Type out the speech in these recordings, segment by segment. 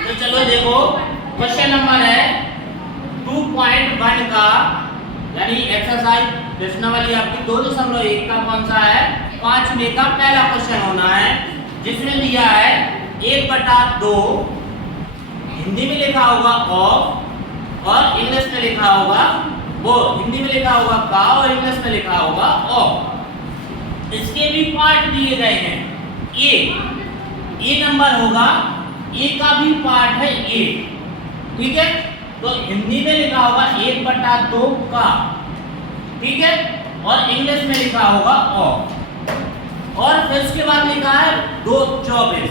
तो चलो देखो क्वेश्चन नंबर है 2.1 का यानी एक्सरसाइज प्रश्नावली आपकी 2.1 का कौन सा है 5 में का पहला क्वेश्चन होना है जिसमें दिया है 1/2 हिंदी में लिखा होगा ऑफ और इंग्लिश में लिखा होगा वो हिंदी में लिखा होगा का और इंग्लिश में लिखा होगा ऑफ। इसके भी पार्ट दिए गए हैं ए नंबर होगा ए का भी पार्ट है ए ठीक है। तो हिंदी में लिखा होगा 1/2 का ठीक है और इंग्लिश में लिखा होगा ऑफ और फिर उसके बाद लिखा है 24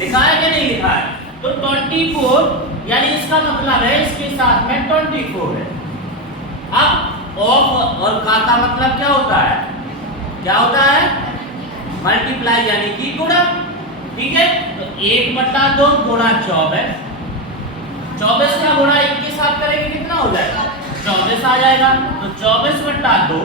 लिखा है कि नहीं लिखा है। तो 24 यानी इसका मतलब है इसके साथ में 24 है। अब ऑफ और का मतलब क्या होता है मल्टीप्लाई यानी कि गुणा ठीक है। तो 1/2 गुणा 24 का गुणा 1 के साथ करेंगे कितना हो जाएगा 24 आ जाएगा। तो 24/2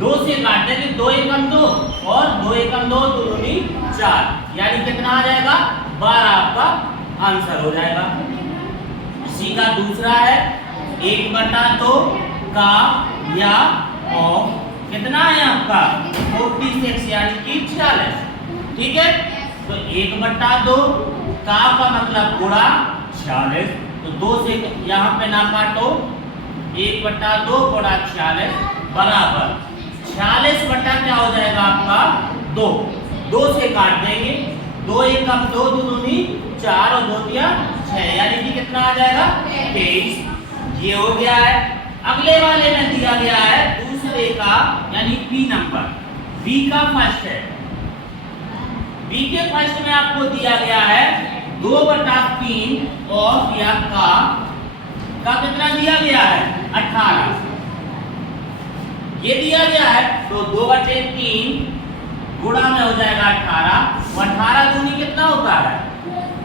2 से काट देंगे 2 एकम 2 और 2 एकम 2 2 दूनी 4 यानी कितना आ जाएगा 12 आपका आंसर हो जाएगा। इसी का दूसरा है 1/2 का या ऑफ कितना है आपका 46 यानी कि 46 ठीक है। तो 1/2 का मतलब गुणा 46 तो 2 से यहाँ पे ना काटो 1/2 गुणा 46 बराबर 46 बटा क्या हो जाएगा आपका 2 से काट देंगे 2 एकम 2 2 दूनी 4 और 2 दिया 6 यानी कि कितना आ जाएगा 23 ये हो गया है। अगले वाले में दिया गया है दूसरे का यानी बी नंबर बी का फर्स्ट है बी के फर्स्ट में आपको दिया गया है 2/3 और या का कितना दिया गया है 18 ये दिया गया है। तो 2/3 गुणा में हो जाएगा 18 18 दूनी कितना होता है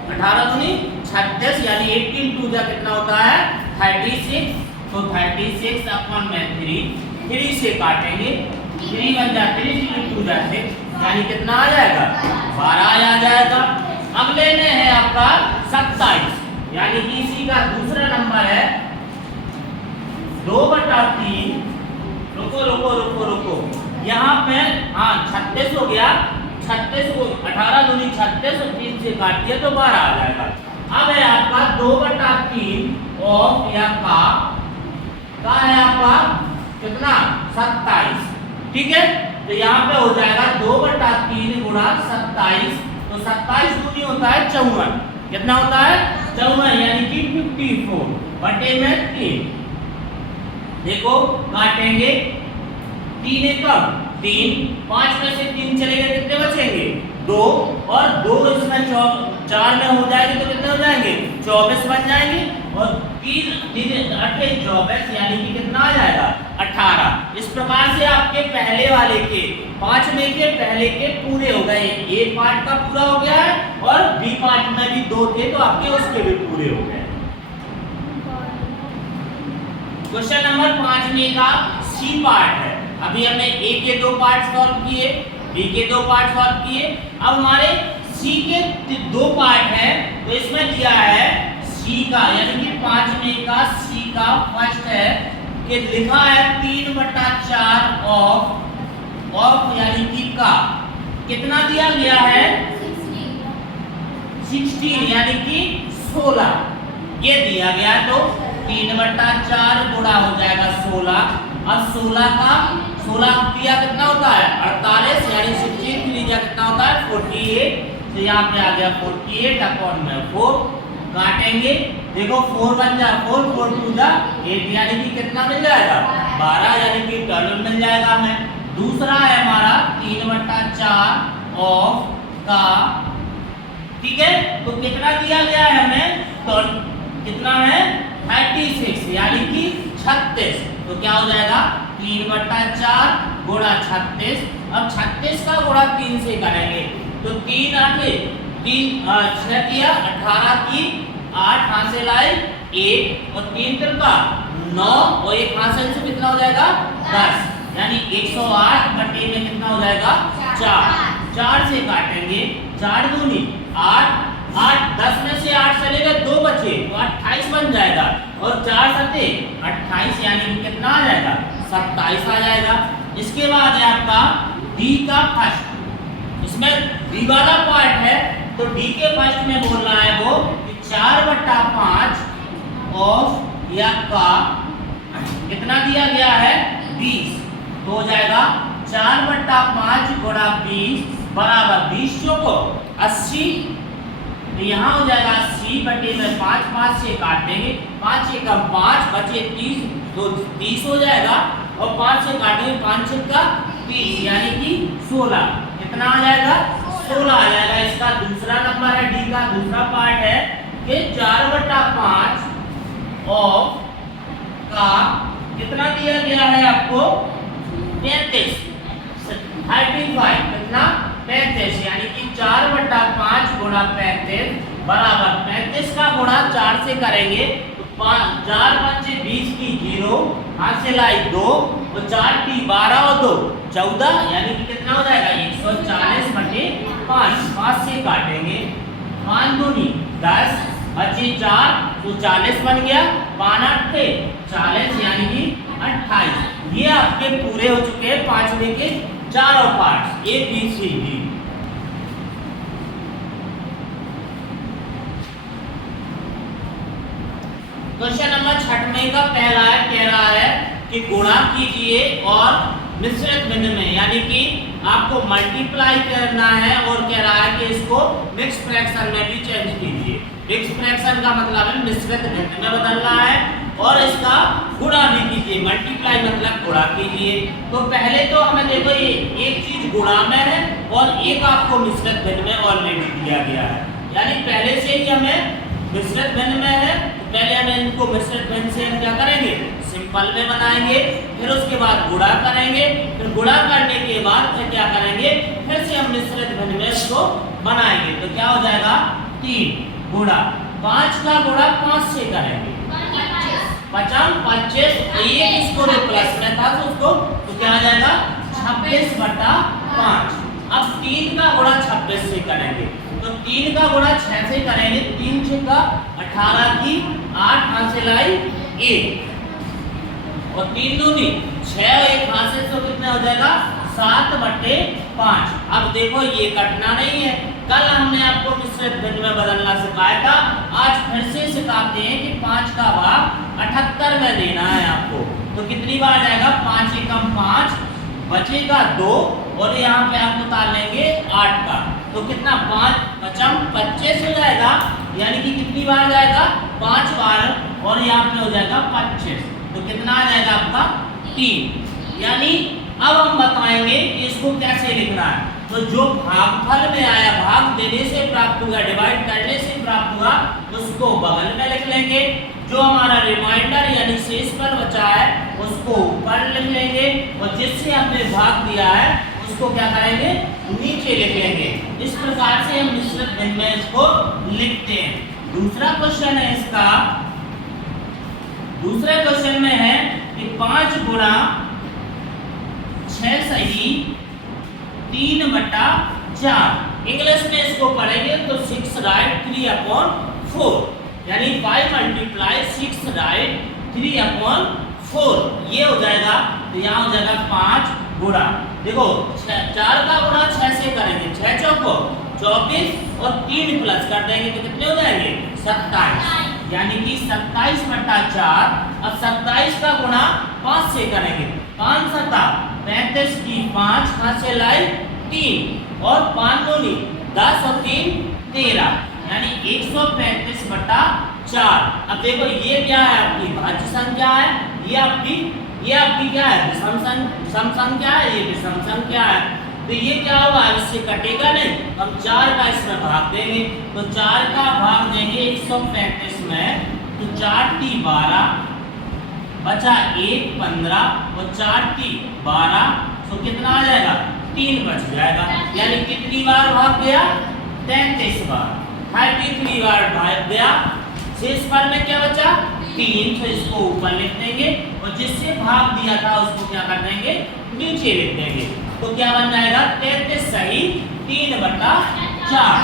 18 दूनी 36 यानी 18 2 जा कितना होता है 36 तो 36 अपन में 3 से काटेंगे 3 बन जाते 3 2 जाते यानी कितना आ जाएगा 12 आ जाएगा। अगले में है आपका 27 यानी कि इसी का दूसरा नंबर है 2/3 रुको यहाँ पे हाँ 36 हो गया 36 को 18 दूनी 36 और 3 से काट दिया तो 12 आ जाएगा। अब है आपका 2/3 ऑफ या का है आपका कितना 27 ठीक है। तो यहाँ पे हो जाएगा 2/3 गुणा 27 तो 27 दूनी होता है 54 कितना होता है 54 यानी कि 54 बटे में 3 देखो काटेंगे 3 एकम 3 5 में से 3 चले गए कितने बचेंगे 2 और 2 इसमें 4 में हो जाएंगे तो कितने हो जाएंगे 24 बन जाएंगे और 3 3 8 24 यानी कि कितना आ जाएगा 18। इस प्रकार से आपके पहले वाले के 5 में के पहले के पूरे हो गए ए पार्ट का पूरा हो गया है और बी पार्ट में भी 2 थे तो आपके उसके भी पूरे हो गए। क्वेश्चन नंबर 5 में का सी पार्ट है। अभी हमने ए के 2 पार्ट सॉल्व किए बी के 2 पार्ट सॉल्व किए अब हमारे सी के 2 पार्ट है तो इसमें दिया है सी का यानी कि 5 में का सी का फर्स्ट है कि लिखा है 3/4 ऑफ यानी कि का कितना दिया गया है 16 यानी कि 16 ये दिया गया तो 3/4 गुणा हो जाएगा 16। अब 16 दिया कितना होता है 48 यानी 16 दिया कितना होता है 48 तो यहाँ पे आ गया 48 अपॉन में 4 काटेंगे देखो 4 बन जा 4 4 2 जा 8 यानी कि कितना मिल जाएगा 12 यानी कि 12 मिल जाएगा हमें। दूसरा है हमारा 3/4 ऑफ का ठीक है तो कितना दिया गया है हमें तो कितना है 36 यानी कि 36 तो क्या हो जाएगा 3/4 गुणा 36। अब 36 का गुणा 3 से करेंगे तो 3 8 3 6 किया 18 की 8 हाथ से लाए 1 और 3 तिरका 9 और एक हासिल से कितना हो जाएगा 10, यानी 108 बटे में कितना हो जाएगा 4। 4 से काटेंगे, 4 दूनी 8, 8 10 में से 8 चलेगा 2 बचे तो 28 बन जाएगा, और 4 सते 28 यानी कि कितना आ जाएगा 27 आ जाएगा। इसके बाद है आपका डी का फर्स्ट, इसमें डी वाला पार्ट है तो डी के फर्स्ट में बोलना है वो 4/5 ऑफ या का कितना दिया गया है 20, तो हो जाएगा 4/5 गुणा 20 बराबर 20 को 80, तो यहाँ हो जाएगा 80 बटे में 5, 5 से काट देंगे, 5 से कम 5 बचे 30 तो 30 हो जाएगा, और 5 से काटेंगे 5 से का 30 यानी कि 16, कितना आ जाएगा 16 आ जाएगा। इसका दूसरा नंबर है डी का दूसरा पार्ट है कि 4/5 ऑफ का कितना दिया गया है आपको 35, 35 कितना 35 यानी कि 4/5 गुणा 35 बराबर 35 का गुणा 4 से करेंगे तो 4 5 20 की 0 हाथ से लाई 2 और 4 की 12 और 2 14 यानी कि कितना हो जाएगा 140 बटे 5, 5 से काटेंगे 5 दूनी 10 बचे 4 तो 40 बन गया, 5 8 थे 40 यानी कि 28। ये आपके पूरे हो चुके हैं पांचवे के चारों parts A B C D. Question number 6 का पहला है, कह रहा है कि गुणा कीजिए और मिश्रित भिन्न में, यानी कि आपको मल्टीप्लाई करना है और कह रहा है कि इसको मिक्स फ्रैक्शन में भी चेंज कीजिए। मिक्स फ्रैक्शन का मतलब है मिश्रित भिन्न में बदलना है और इसका गुणा भी कीजिए, मल्टीप्लाई मतलब गुणा कीजिए। तो पहले तो हमें देखो ये एक चीज गुणा में है और एक आपको मिश्रित भिन्न में ऑलरेडी दिया गया है, यानी पहले से ही हमें मिश्रित भिन्न में है, पहले हम इनको मिश्रित भिन्न से हम क्या करेंगे सिंपल में बनाएंगे, फिर उसके बाद गुणा करेंगे, फिर गुणा करने के बाद फिर क्या करेंगे फिर से हम मिश्रित भिन्न में इसको बनाएंगे। तो क्या हो जाएगा 3 गुणा 5 का गुणा 5 से करेंगे 25, एक इसको जो प्लस में था तो उसको तो क्या आ जाएगा 26/5। अब 3 का गुणा 26 से करेंगे तो 3 का गुणा 6 से करेंगे, 3 6 का 18 की 8 हाथ से लाई 1 और 3 दूनी 6 और 1 हाथ से तो कितना हो जाएगा 7/5। अब देखो ये कटना नहीं है, कल हमने आपको मिश्रित भिन्न में बदलना सिखाया था, आज फिर से सिखाते हैं कि 5 का भाग 78 में देना है आपको। तो कितनी बार जाएगा 5 एकम 5 बचेगा 2 और यहाँ पे आप उतार लेंगे 8 का, तो कितना 5 पचम 25 हो जाएगा, यानी कि कितनी बार जाएगा 5 बार और यहाँ पे हो जाएगा 25, तो कितना आ जाएगा आपका 3। यानी अब हम बताएंगे कि इसको कैसे लिखना है। तो जो भागफल में आया, भाग देने से प्राप्त हुआ, डिवाइड करने से प्राप्त हुआ, उसको बगल में लिख लेंगे, जो हमारा रिमाइंडर यानी शेष पर बचा है उसको ऊपर लिख लेंगे, और जिससे हमने भाग दिया है उसको क्या करेंगे नीचे लिख लेंगे। इस प्रकार से हम मिश्रित भिन्न में इसको लिखते हैं। दूसरा क्वेश्चन है इसका, दूसरे क्वेश्चन में है कि 5 गुणा 6 सही 3/4। इंग्लिश में इसको पढ़ेंगे तो 6 राइट 3/4, यानी 5 मल्टीप्लाई 6 राइट 3/4 ये हो जाएगा। तो यहाँ हो जाएगा 5 गुणा, देखो 4 का गुणा 6 से करेंगे, 6 चौको 24 और 3 प्लस कर देंगे तो कितने हो जाएंगे 27, यानी कि 27/4। अब 27 का गुणा 5 से करेंगे, 5 7 35 की 5 हाथ से लाई 3 और 5 दूनी 10 और 3 13, यानी 135/4। अब देखो ये क्या है आपकी भाज्य संख्या है, ये आपकी क्या है सम संख्या है, ये विषम संख्या है। तो ये क्या होगा इससे कटेगा नहीं, हम 4 का इसमें भाग देंगे, तो 4 का भाग देंगे 135 में, तो 4 की 12 बचा 1 15 और 4 की 12, तो कितना आ जाएगा 3 बच जाएगा, यानी कितनी बार भाग गया 33 बार, 33 बार भाग गया। शेष पर में क्या बचा 3, तो इसको ऊपर लिख देंगे और जिससे भाग दिया था उसको क्या कर देंगे, नीचे लिख देंगे। तो क्या बन जाएगा 33 सही 3/4।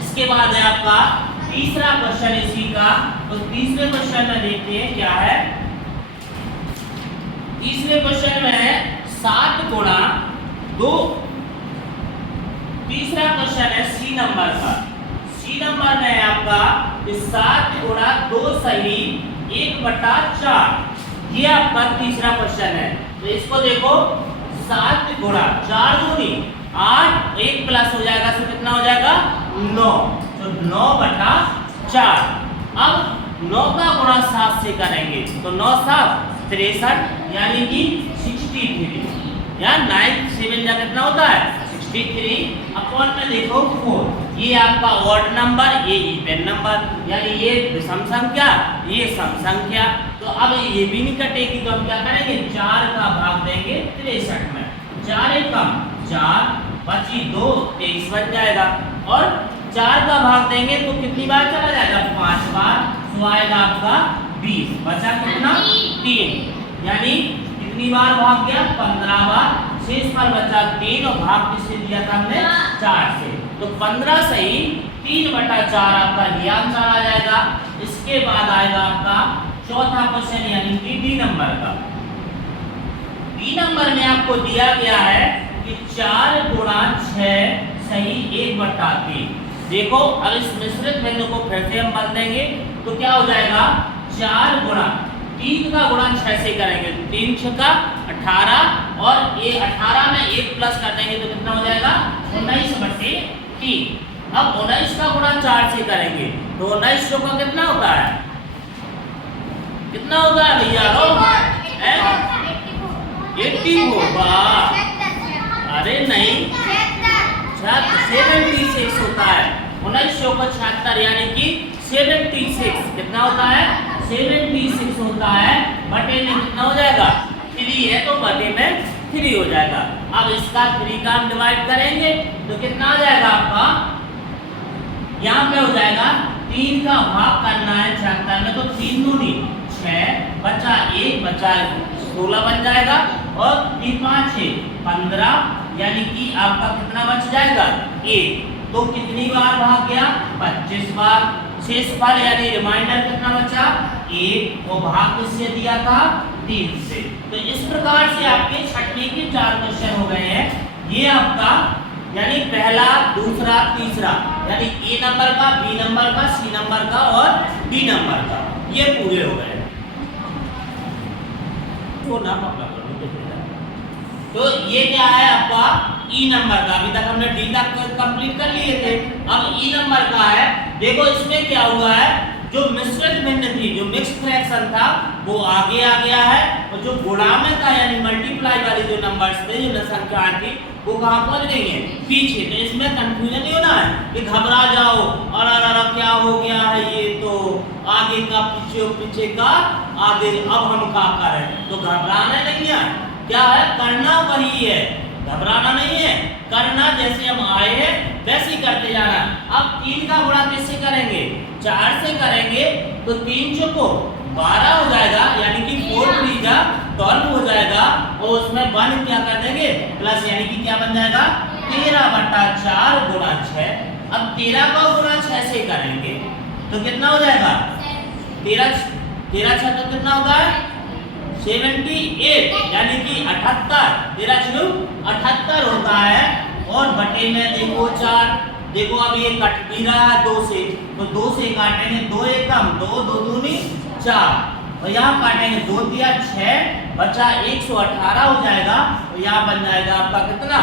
इसके बाद है आपका तीसरा क्वेश्चन इसी का। तो तीसरे क्वेश्चन में देखते हैं क्या है। तीसरे क्वेश्चन में है 7 गुणा 2। तीसरा क्वेश्चन है सी नंबर का। सी नंबर में है आपका 7 गुणा 2 सही 1/4। ये आपका तीसरा क्वेश्चन है। तो इसको देखो 7 गुणा 4 दूनी 8, 1 प्लस हो जाएगा तो कितना हो जाएगा 9। तो 9/4। अब 9 का गुणा 7 से करेंगे तो 9 7 63 यानी कि 63 या 9 7 जा कितना होता है 63 अपॉन में देखो 4। ये आपका ऑड नंबर, ये इवन नंबर, यानी ये विषम संख्या, ये सम संख्या। तो अब ये भी नहीं कटेगी तो हम क्या करेंगे 4 का भाग देंगे 63 में। 4 एक कम 4 बची 2 23 बन जाएगा। और 4 का भाग देंगे तो कितनी बार चला जाएगा 5 बार, तो आएगा आपका 20। बचा कितना 3, यानी कितनी बार भाग गया 15 बार। शेष पर बचा 3 और भाग किससे दिया था हमने 4 से। तो 15 सही 3/4 आपका ये आंसर आ जाएगा। इसके बाद आएगा आपका चौथा क्वेश्चन यानी कि डी नंबर का। डी नंबर में आपको दिया गया है कि 4 गुणा 6 सही 1/3। देखो अब इस मिश्रित बिंदु को फिर से हम बदल देंगे तो क्या हो जाएगा 4 गुणा 3 का गुणा 6 से करेंगे 3 6 का 18 और ये 18 में 1 प्लस कर देंगे तो कितना हो जाएगा 19/3। अब 19 का गुणा 4 से करेंगे तो 19 का कितना होता है, कितना होता है भैया लोग 84। अरे नहीं 76 होता है। 19 को 76 यानी कि 76 कितना होता है 76 होता है। बटे में कितना हो जाएगा 3 है तो बटे में 3 हो जाएगा। अब इसका 3 का हम डिवाइड करेंगे तो कितना आ जाएगा आपका, यहाँ पे हो जाएगा 3 का भाग करना है 76 में तो 3 दूनी 6 बचा 1 बचा 16 बन जाएगा और 3 5 6 15 यानी कि आपका कितना बच जाएगा 1। तो कितनी बार भाग गया 25 बार। शेष पर यानी रिमाइंडर कितना बचा 1 और भाग किससे दिया था 3 से। तो इस प्रकार से आपके छठवीं के 4 क्वेश्चन हो गए हैं। ये आपका यानी पहला दूसरा तीसरा यानी ए नंबर का बी नंबर का सी नंबर का और डी नंबर का ये पूरे हो गए। तो नाम अपना तो ये क्या है आपका ई नंबर का। अभी तक हमने डी तक कंप्लीट कर लिए थे, अब ई नंबर का है। देखो इसमें क्या हुआ है, जो मिश्रित भिन्न थी जो मिक्स फ्रैक्शन था वो आगे आ गया है और जो गुणा में था यानी मल्टीप्लाई वाली जो नंबर्स थे जो संख्या थी वो कहाँ पहुंच गई है पीछे। तो इसमें कंफ्यूजन नहीं होना है कि घबरा जाओ और अरे क्या हो गया है, ये तो आगे का पीछे और पीछे का आगे, अब हम क्या करें। तो घबराना नहीं है, क्या है करना वही है, घबराना नहीं है, करना जैसे हम आए हैं वैसे ही करते जाना। अब 3 का गुणा किससे करेंगे 4 से करेंगे तो 3 चौको 12 हो जाएगा यानी कि 4 3 जा 12 हो जाएगा और उसमें 1 क्या कर देंगे प्लस यानी कि क्या बन जाएगा 13/4 गुणा 6। अब 13 का गुणा 6 से करेंगे तो कितना हो जाएगा 13 6 तो कितना होता है 78 यानी कि 78 13 6 78 होता है। और बटे में देखो 4, देखो अब ये कट भी रहा है 2 से तो 2 से काटेंगे 2 एकम 2 2 दूनी 4 और यहाँ काटेंगे 2 दिया 6 बचा 118 हो जाएगा और यहाँ बन जाएगा आपका कितना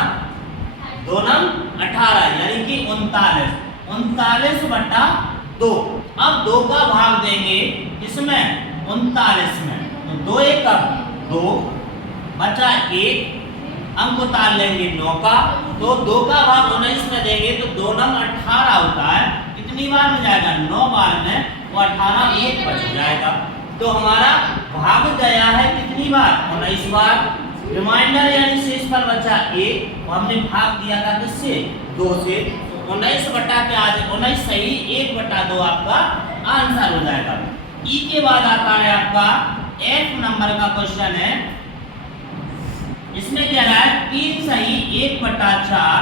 2 नंग 18 यानी कि 39/2। अब 2 का भाग देंगे इसमें 39 में तो 2 एकम 2 बचा 1 अंक उतार लेंगे 9 का तो 2 का भाग 19 में देंगे तो 2 नंग 18 होता है। कितनी बार में जाएगा 9 बार में वो 18 1 बच जाएगा। तो हमारा भाग गया है कितनी बार 19 बार। रिमाइंडर यानी शेष पर बचा 1 और हमने भाग दिया था किससे 2 से। 19 बटा के आज 19 सही 1/2 आपका आंसर हो जाएगा। ई के बाद आता है आपका एफ नंबर का क्वेश्चन है। इसमें कह रहा है 3 सही 1/4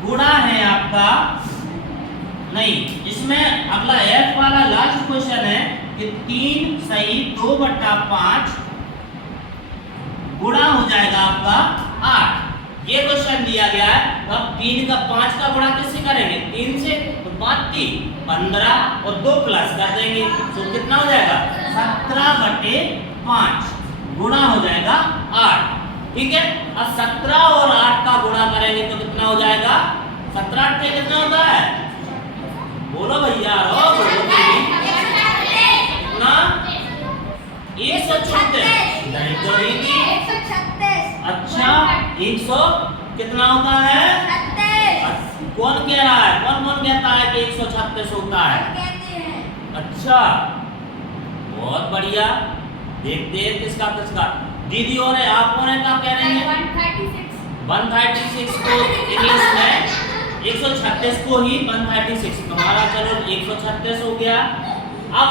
गुणा है आपका, नहीं, इसमें अगला एफ वाला लास्ट क्वेश्चन है कि 3 सही 2/5 गुणा हो जाएगा आपका 8। ये क्वेश्चन दिया गया है। तो अब 3 का 5 का गुणा किससे करेंगे? 3 से, तो 5 3 15 और 2 प्लस कर देंगे तो कितना हो जाएगा? 17/5 गुणा हो जाएगा 8। ठीक है, अब 17 और 8 का गुणा करेंगे तो कितना हो जाएगा? 17 8 से कितना होता है? बोलो भैया, कितना? 136। नहीं तो दीदी, अच्छा 100 कितना होता है? कौन कह रहा है? कौन कौन कहता है कि 136 होता है? अच्छा, बहुत बढ़िया। देखते हैं किसका किसका। दीदी और आप कौन है, क्या कह रहे हैं? 136 को इंग्लिश में 136 को ही 136, तुम्हारा चलो 136 हो गया। अब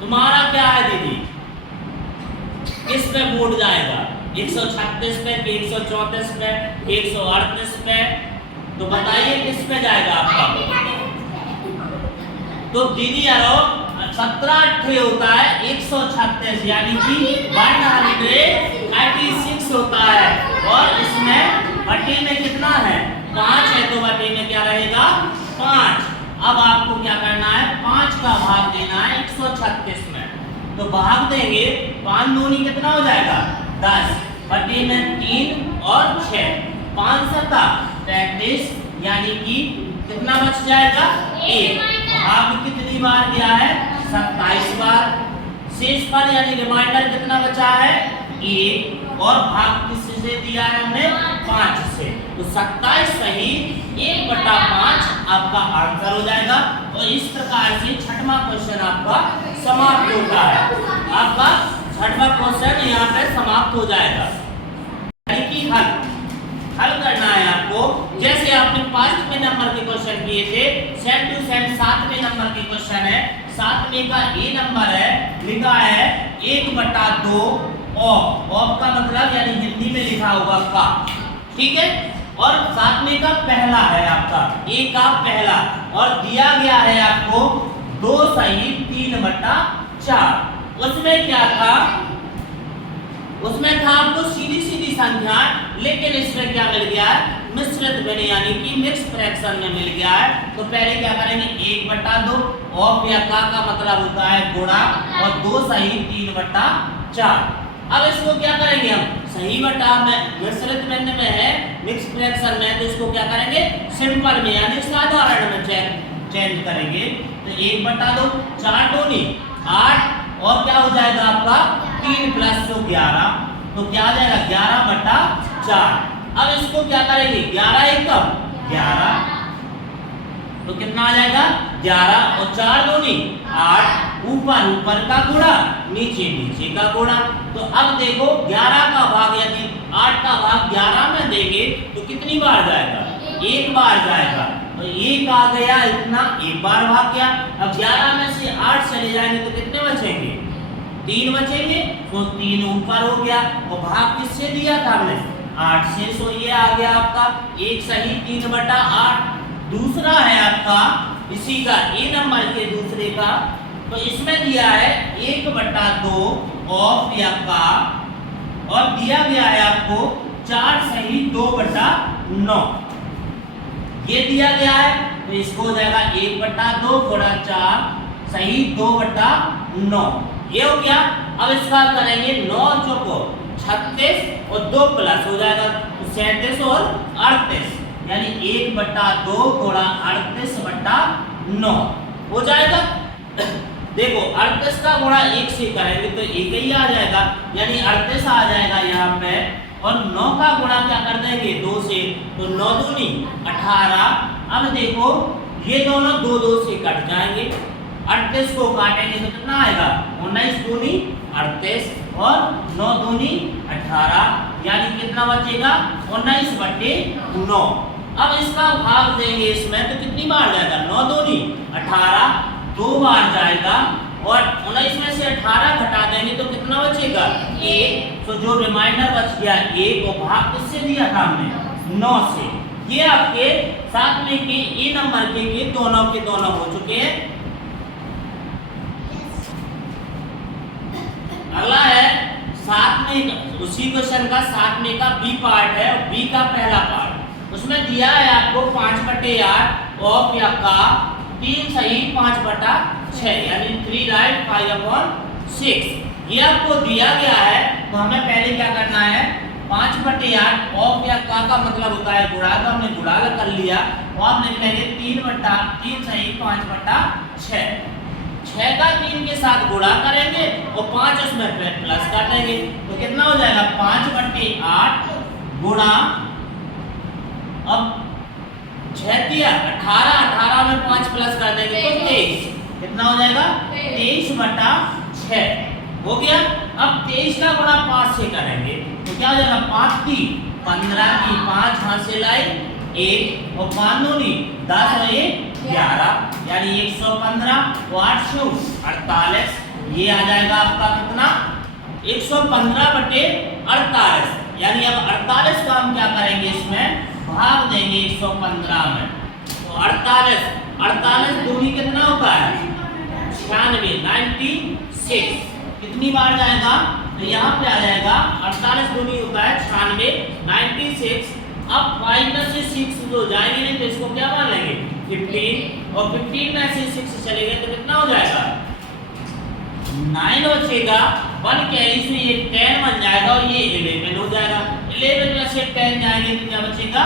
तुम्हारा क्या है दीदी, किस पे मूड जाएगा? 136 पे कि 134 पे, 138 पे? तो बताइए किस पे जाएगा आपका? तो दीदी यारो 17 8 होता है 136, यानी कि 136 होता है। और इसमें बटे में कितना है? 5 है, तो बटे में क्या रहेगा? 5। अब आपको क्या करना है? 5 का भाग देना है 136 में। तो भाग देंगे, 5 दूनी कितना हो जाएगा? 10, बटे में 3 और 6, 5 7 33, यानी कि कितना बच जाएगा? 1। भाग कितनी बार गया है? 27 बार। शेष पर यानी रिमाइंडर कितना बचा है? 1। और भाग किससे दिया है हमने? 5 से। तो 27 सही 1/5 आपका आंसर हो जाएगा। और इस प्रकार से छठवां क्वेश्चन आपका समाप्त होता है। आपका छठवां क्वेश्चन यहाँ पे समाप्त हो जाएगा। यानी कि हल करना है आपको। जैसे आपने 5वें नंबर के क्वेश्चन किए थे, सेम टू सेम 7वें नंबर के क्वेश्चन है। 7वें का ए नंबर है, लिखा है 1/2 ऑफ का मतलब यानी हिंदी में लिखा होगा का। ठीक है, और 7वें का पहला है आपका, ए का पहला, और दिया गया है आपको 2 सही 3/4। उसमें क्या था? उसमें था आपको सीधी सीधी संख्या, लेकिन इसमें क्या मिल गया है? मिश्रित भिन्न यानी कि मिक्स फ्रैक्शन में मिल गया है। तो पहले क्या करेंगे? 1/2 ऑफ या का मतलब होता है गुणा, और 2 सही 3/4। अब इसको क्या करेंगे हम? सही बटा में, मिश्रित भिन्न में है, मिक्स फ्रैक्शन में, तो इसको क्या करेंगे? सिंपल में यानी साधारण में चेंज करेंगे। तो 1/2, 4 दूनी 8, और क्या हो जाएगा आपका? 3 + 2 11, तो क्या आ जाएगा? 11/4। अब इसको क्या करेंगे? 11 एकम 11, तो कितना आ जाएगा? 11, और 4 दूनी 8, ऊपर ऊपर का गुणा, नीचे नीचे का गुणा। तो अब देखो 11 का भाग यदि 8 का भाग 11 में देंगे तो कितनी बार जाएगा? 1 बार जाएगा। तो 1 आ गया, इतना 1 बार भाग गया। अब 11 में से 8 चले जाएंगे तो कितने बचेंगे? 3 बचेंगे। तो 3 ऊपर हो गया, और भाग किससे दिया था हमने? 8 से। सो ये आ गया आपका 1 सही 3/8। दूसरा है आपका इसी का ए नंबर के दूसरे का, तो इसमें दिया है 1/2 ऑफ या का, और दिया गया है आपको 4 सही 2/9। ये दिया गया है, तो इसको हो जाएगा 1/2 गुणा 4 सही 2/9। ये हो गया। अब इसका करेंगे 9 चौको 36 और 2 प्लस हो जाएगा 37 और 38, यानी 1/2 गुणा 38/9 हो जाएगा। देखो 38 का गुणा 1 से करेंगे तो 1 ही आ जाएगा, यानी 38 आ जाएगा यहाँ पे। और 9 का गुणा क्या कर देंगे? 2 से, तो 9 दूनी 18। अब देखो ये दोनों 2 2 से कट जाएंगे, 38 को काटेंगे तो कितना आएगा? 19 दूनी 38 और 9 दूनी 18, यानी कितना बचेगा? 19/9। अब इसका भाग देंगे इसमें तो कितनी बार जाएगा? 9 दूनी 18, 2 बार जाएगा, और 19 में से 18 घटा देंगे तो कितना बचेगा 1। तो जो रिमाइंडर बच गया 1 और भाग किससे दिया था हमने 9 से। ये आपके साथ में के ए नंबर के दोनों हो चुके हैं। अगला है साथ में उसी क्वेश्चन का साथ में का बी पार्ट है और बी का पहला पार्ट। उसमें दिया है आपको 5/8 ऑफ या का 3 सही 5/6 यानी 3 राइट 5/6। ये आपको दिया गया है तो हमें पहले क्या करना है 5/8 ऑफ या का मतलब होता है गुणा, तो हमने गुणा कर लिया और आप लिख लेंगे 3 सही 5/6। 6 का 3 के साथ गुणा करेंगे और 5 उसमें प्लस कर देंगे तो कितना हो जाएगा 5/8 गुणा अब 6 दिया 18 में 5 प्लस कर देंगे तो 23। कितना हो जाएगा 23/6 हो गया। अब 23 का गुणा 5 से करेंगे तो क्या हो जाएगा 5 की 15 की 5 हाथ से लाई 1 और 5 दूनी 10 और 1 11 यानी 115 और 8 48। ये आ जाएगा आपका कितना 115/48 यानी अब 48 का हम क्या करेंगे इसमें भाग देंगे 115 में। तो 48 दूनी कितना होता है 96 96। कितनी बार जाएगा तो यहाँ पे आ जाएगा 48 दूनी होता है 96 अब 5 में से 6 जो जाएंगे नहीं तो इसको क्या मान लेंगे 15 और 15 में से 6 चले गए तो कितना हो जाएगा 9 बचेगा 1 कैरी से ये 10 बन जाएगा और ये 11 हो जाएगा। 11 में से 10 जाएंगे तो क्या बचेगा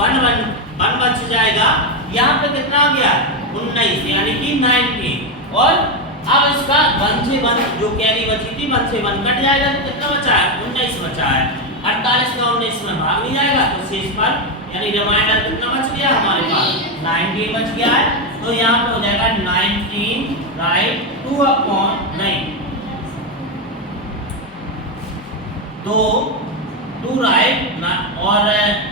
1 बच जाएगा। यहाँ पे कितना आ गया 19 यानी कि 19 और अब इसका 1 से 1 जो कैरी बची थी 1 से 1 कट जाएगा तो कितना बचा है 19 बचा है। 48 का 19 में भाग नहीं जाएगा तो शेष पर यानी रिमाइंडर कितना बच गया हमारे पास 19 बच गया है। तो यहाँ पे हो जाएगा 19 राइट 2/9 तो 2 राइट और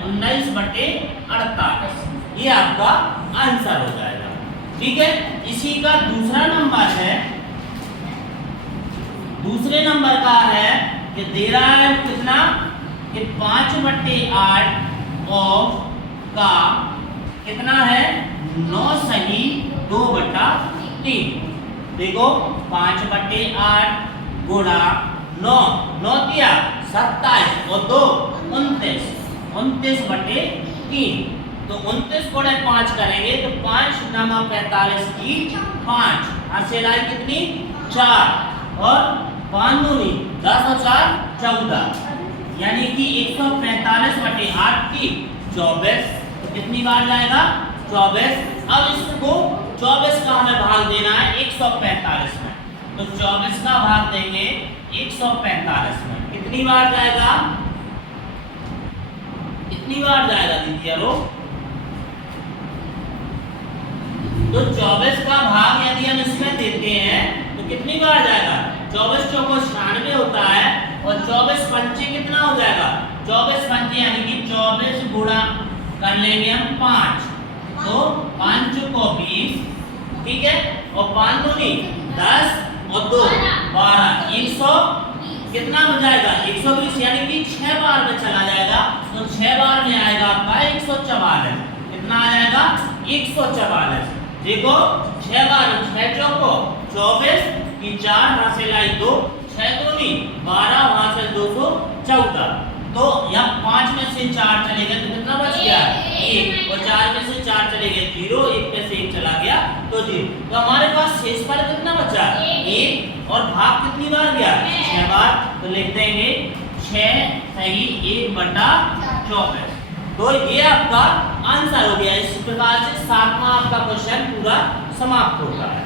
19/48 ये आपका आंसर हो जाएगा। ठीक है। इसी का दूसरा नंबर है, दूसरे नंबर का है कि दे रहा है कितना कि 5/8 ऑफ का कितना है 9 सही 2/3। देखो 5/8 गुणा 9 दिया 27 और 2 29/3 तो 29 गुणे 5 करेंगे तो 5 9 45 की 5 हाथ लाई कितनी 4 और 5 दूनी 10 और 4 14 यानी कि 145/8 की 24। तो कितनी बार जाएगा 24। अब इसको 24 का हमें भाग देना है 145 में तो 24 का भाग देंगे 145 में। कितनी बार जाएगा दीजिए लोग तो 24 का भाग यदि हम इसमें देते हैं तो कितनी बार जाएगा 24 चौको 96 होता है और 24 पंचे कितना हो जाएगा 24 पंचे यानी कि 24 गुणा कर लेंगे हम 5 तो 5 को 20 ठीक है और 5 दूनी 10 और 2 12 100 कितना हो जाएगा 120 यानी कि 6 बार में चला जाएगा तो 6 बार में आएगा आपका 144। कितना आ जाएगा 144। देखो 6 बार 6 चौको 24 की 4 वहां से लाई 2 6 दूनी 12 वहां से 214 तो यहाँ 5 में से 4 चले गए तो कितना बच गया 1 और 4 में से 4 चले गए 0 1 में से 1 चला गया तो 0। तो हमारे पास शेष पर कितना बचा 1 और भाग कितनी बार गया 6 बार तो लिख देंगे 6 सही 1/24। तो ये आपका आंसर हो गया। इस प्रकार से 7वां आपका क्वेश्चन पूरा समाप्त होता है।